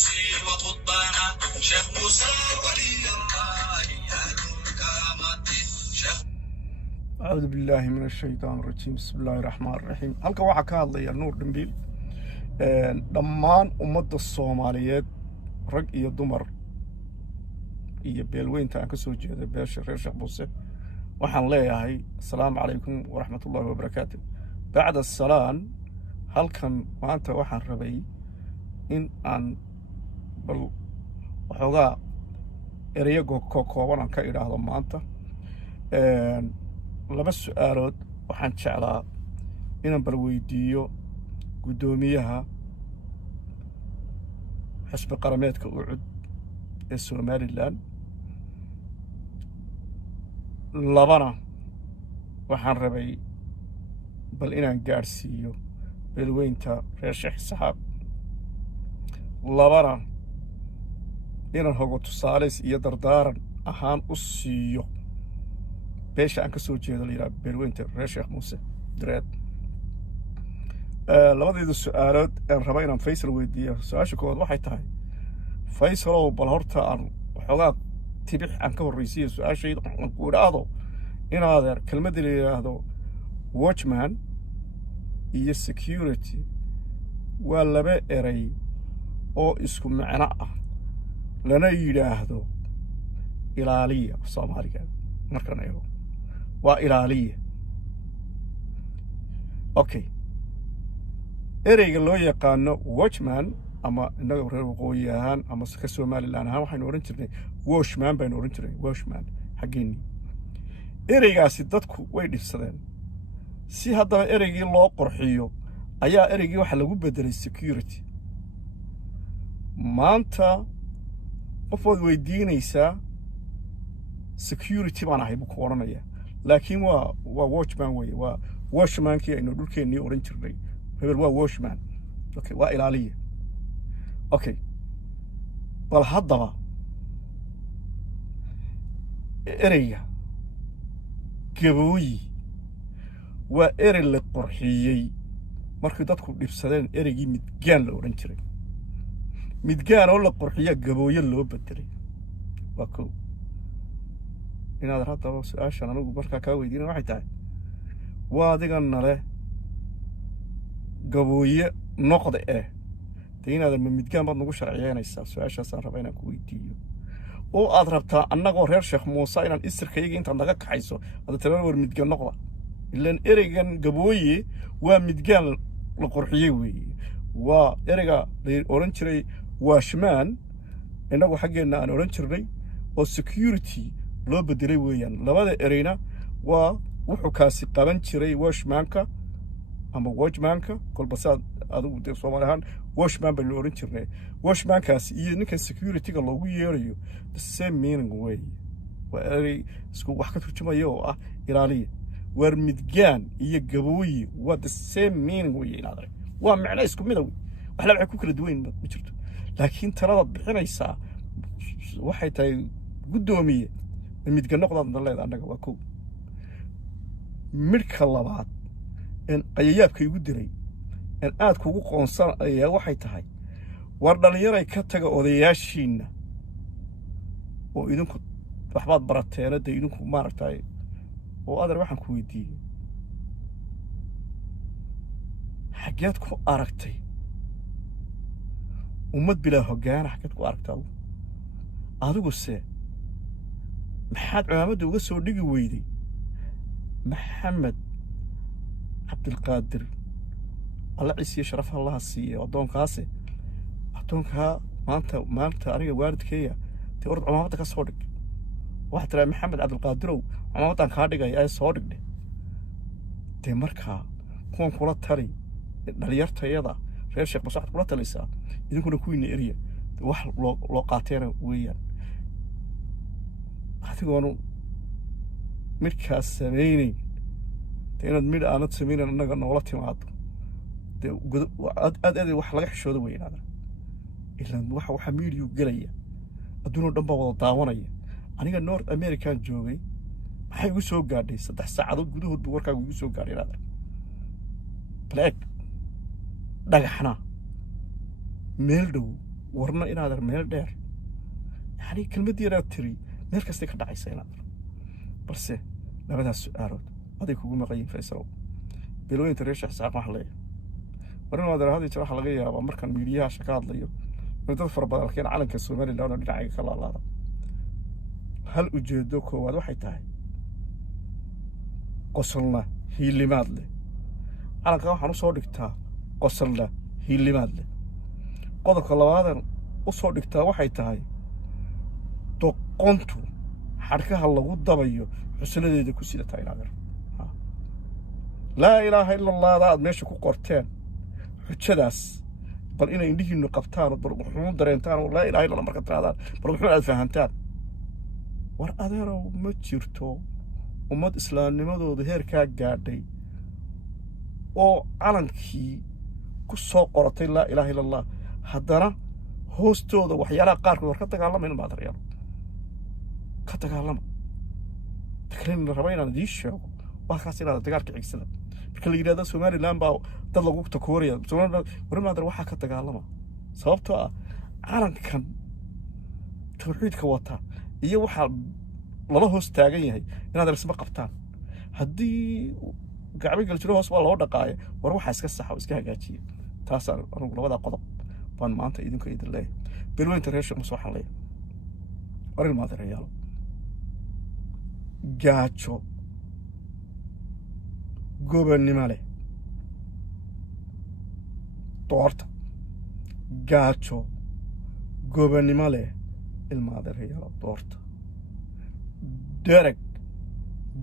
غوصي وقطبانا شيخ موسى ولي الله يا نور كراماتي شيخ. أعوذ بالله من الشيطان الرجيم. بسم الله الرحمن الرحيم. halka waxa ka hadlaya Nuur Dambiil dhammaan ummadda Soomaaliyeed rag iyo dumar iyo beelweynta aan ka soo jeedo beesha reer Sheekh Muuse waxaan leeyahay assalaamu calaykum waraxmatullaahi wabarakaatuh. bacda salaan halkan maanta waxaan rabay in aan bal waxoogaa erayo kooban aan ka idhaahdo maanta laba su'aalood waxaan jeclaa inaan bal weydiiyo guddoomiyaha xisbi qarameedka ucud ee Somaliland labana waxaan rabay bal inaan gaarsiiyo beelweynta reer Sheekh Isxaaq labana inaan hogo tusaaleys iyo dardaaran ahaan u siiyo beesha aan ka soo jeedo la yidhaha beelweynta reer Sheekh Muuse Direed. labadeeda su'aalood aan raba inaan Faysal weydiiyo su-aasha koowaad waxay tahay Faysalow bal horta aan waxoogaa tibix aan ka horreysiiyo su-aashayda aan ku idhaahdo inaadeer kelmadda la yidhaahdo watchman iyo security waa laba eray oo isku macno ah lana yidhaahdo ilaaliya Soomaaliga markaan eego waa ilaaliya. Okay, ereyga loo yaqaano watchman ama inaga reer waqooyi ahaan ama ka Somaliland ahaan waxaynu oran jirnay washman baynu oran jirnay washman xageeni ereygaasi dadku way dhibsadeen si haddaba ereygii loo qorxiyo ayaa ereygii waxa lagu bedelay security. maanta qof waad weydiinaysaa security baan ahay buu ku oranaya laakiin waa watchman weeye waa washmankii aynu dhulkeennii oran jirnay hebel waa washman. Okay, waa ilaaliya. Okay, bal haddaba ereyga gabooyi waa erey la qorxiyey markii dadku dhibsadeen ereygii midgaan la odhan jiray midgaan oo la qorxiya gabooye loo bedelay. waa kow inaad haddaba su-aashan anigu markaa kaa weydiina waxay tahay waa adiga nale gabooye noqda dee inaadan ma midgaan baad nagu sharciyeynaysaa su-aashaasaan raba inaan ku weydiiyo oo aad rabtaa annagoo reer Sheekh Muuse inaan isirkayga intaad naga kaxayso ada talada war midgaan noqda ilaan ereygan gabooye waa midgaan la qorxiyey weeye waa ereyga la oran jiray washman innagu xaggeenna aan oran jirnay oo security loo bedelay weeyaan. labada ereyna waa wuxuu kaasi qaban jiray washmanka ama watchmanka kolba saad adigu dee Soomaali ahaan washman baynu oran jirnay washmankaasi iyo ninkan securityga loogu yeerayo the same meaning way waa erey isku wax ka turjumaya oo ah ilaaliya. war midgaan iyo gabooyi waa the same meaning way inaad waa macno isku mid ah wax la ku kala duwan ma jirto laakiin talada bixinaysaa waxay tahay guddoomiye midgaan noqdaad leedahay annaga waa kow. midka labaad in ayayaabka igu diray in aad kugu qoonsan ayaa waxay tahay war dhalinyaray ka taga odayaashiina oo idinku waxbaad barateen dee idinku maaragtay oo adeer waxaan ku weydiiyey xageed ku aragtay ummad bilaa hoggaana xageed ku aragtaa adigu se maxaad cimaamadda uga soo dhigi weyday maxamed cabdilqaadir alla ciisiyo sharaf allaha siiye addoonkaase addoonkaa maanta aniga waalidkeeya dee orod cumaamadda ka soo dhig waxaa tiraa maxamed cabdilqaadirow cumaamaddan kaa dhigaya ee soo dhigdhe dee markaa kuwan kula tali dhalinyartayada reer Sheekh Muuse waxaad kula talaysaa idinkuna kuwiina eriya wax loo qaateena weeyaan adigoonu midkaas samaynayn dee inaad midh aanad samaynayn annaga noola timaado dee aad wax laga xishooda weynaada ilaan waxa miidiyu gelaya adduunoo dhan baa wada daawanaya. aniga North American joogay maxay igu soo gaadhay 3 saacadood gudahood buu warkaagu igu soo gaadhay inaad black dhagaxna meel dhow warna inaad meel dheer يعني كلمة ديرات تري مeel kastay ka dhacaysa inaad balse labadaas su'aalood aday kugu maqayin Faysal bilooyinka reer Sheekh Saaq wax leeyahay warin wada hadii jira waxa laga yaabaa markan miidiyaha shaka hadlayo dad fara badan keen calanka Soomaaliland oo dhinaca kala laada hal ujeedo koowaad waxay tahay qosolna hiilimaad leh calanka waxaan u soo dhigtaa qosolna hiilimaad leh qodobka labaadan u soo dhigtaa waxay tahay doqontu xarkaha lagu dabayo xusunadeeda ku sida tahay inaad laa ilaaha illa allah aad meesha ku qorteen xujadaas bal inay indhihiinu qabtaan bal wuxuu dareentaan laa ilaaha illa allah marka tiraadaan bal wuxuu aad fahantaan war adeerow ma jirto ummad islaamnimadooda heerkaa gaadhay oo calankii ku soo qoratay laa ilaaha illa allah haddana hoostooda waxyaalaha qaarkood war ka dagaalamayna maad reebo ka dagaalama takriin rabayna dii sheego wax kaas inaad dagaalka xigsada marka la yiraahdo Soomaaliland baa dad lagu takooraya Soomaaliland warmaadar waxa ka dagaalama sababtoo ah calankan tawxiidka wata iyo waxa laba hoos taagan yahay inaad rasmi qabtaan haddii gacmo gal jiro hoos waa loo dhaqaayo war waxa iska sax oo iska hagaajiyo taas anigu labada qodob baan maanta idinku idin leeyahay bilweynta reer Sheekh Muuse waxaan leeyahay warin maadareeyaal gaajo gobonnimo leh doorta gaajo gobonnimo leh ilmaadareeyaal doorta dereg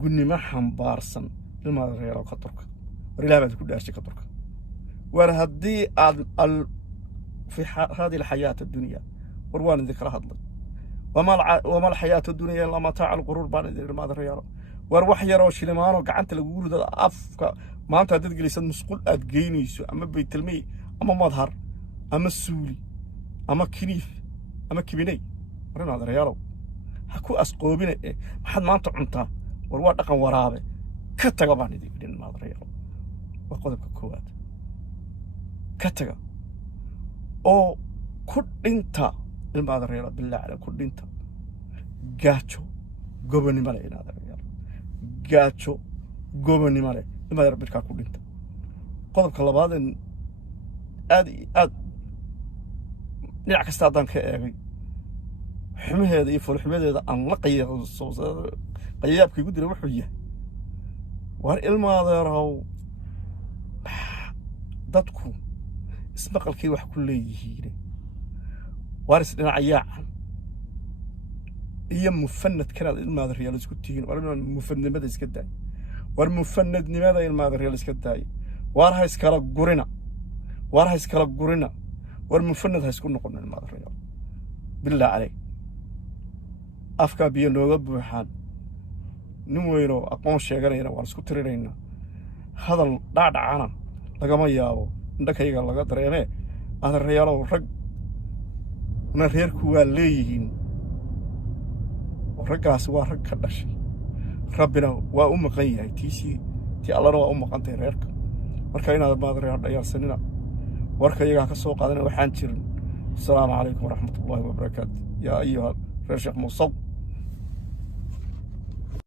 gunnimo xambaarsan ilmaadareeyaal ka turka war ilaahay baad ku dhaashay ka turka war haddii aad في هذه الحياة الدنيا وروان ذكر هذا وما الحياة الدنيا إلا متاع الغرور بان ماذا رياله وروح يرى شلمان وقعنت لقول ذا أفك ما أنت تدقلي مسقول أدقينيسو أما بيتلمي أما مظهر أما السولي أما كنيف أما كبيني ورنا هذا رياله هكو أسقوبين حد ما أنت عنتا وروان رقم ورابه كتجا بان ذكرين ماذا رياله وقدك كوات كتجا oo ku dhinta ilmaadareero bilaa ala ku dhinta gaajo gobonnimo leh ilmaadareero gaajo gobonnimo leh ilmaadareero bilka ku dhinta qodobka labaad aad dhinac kasta haddaan ka eegay xumaheeda iyo fulxumadeeda aan la qayaabkii ugu diray wuxuu yahay war ilmaadeerow dadku ismaqalkii wax ku leeyihiin waaris dhinacayaacan iyo mufanad kanaad ilmaadareyaal isku tihiin war mufannimada iska daay war mufannadnimada ilmaadareyaal iska daay war ha iskala gurina war mufanad ha isku noqon ilmaadareyaal bilaa calay afka biyo nooga buuxaan nin weyno aqoon sheeganayna waan isku tirinaynaa hadal dhaadhacana lagama yaabo indhakayga laga dareemee adeerayaalow rag na reerku waa leeyihiin raggaas waa rag ka dhashay rabbina waa u maqan yahay tii allana waa u maqantay reerka marka inaad maadareyaal dhayaalsanina warka iyagaa ka soo qaadana waxaan jirin asalaamu calaykum waraxmatullaahi wabarakaatu yaa ayuha reer Sheekh Muuse